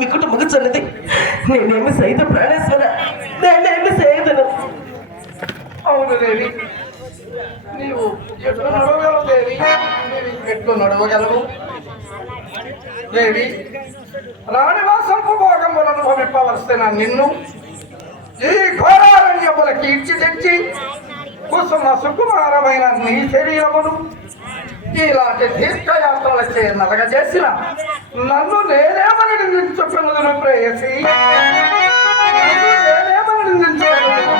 మీ కుటుంబం చన్నది నేనేమి సైత ప్రాణేశ్వర నేనేమి చేయదను. అవును దేవి, నీవు ఎట్లు నడవగలవు దేవి, ఎట్లు నడవగలవు దేవి? రాణివాసంపు భోగములను అనుభవింపవలసిన నిన్ను ఈ ఘోరారణ్యముల కీర్చి తెచ్చి కుసుమ సుకుమారమైన నీ శరీరమును ఇలాంటి తీర్థయాత్రలచే నలగజేసిన నన్ను నేనేమని నిందించుకున్నదును ప్రేయసి, నేనేమని నిందించుకున్నదును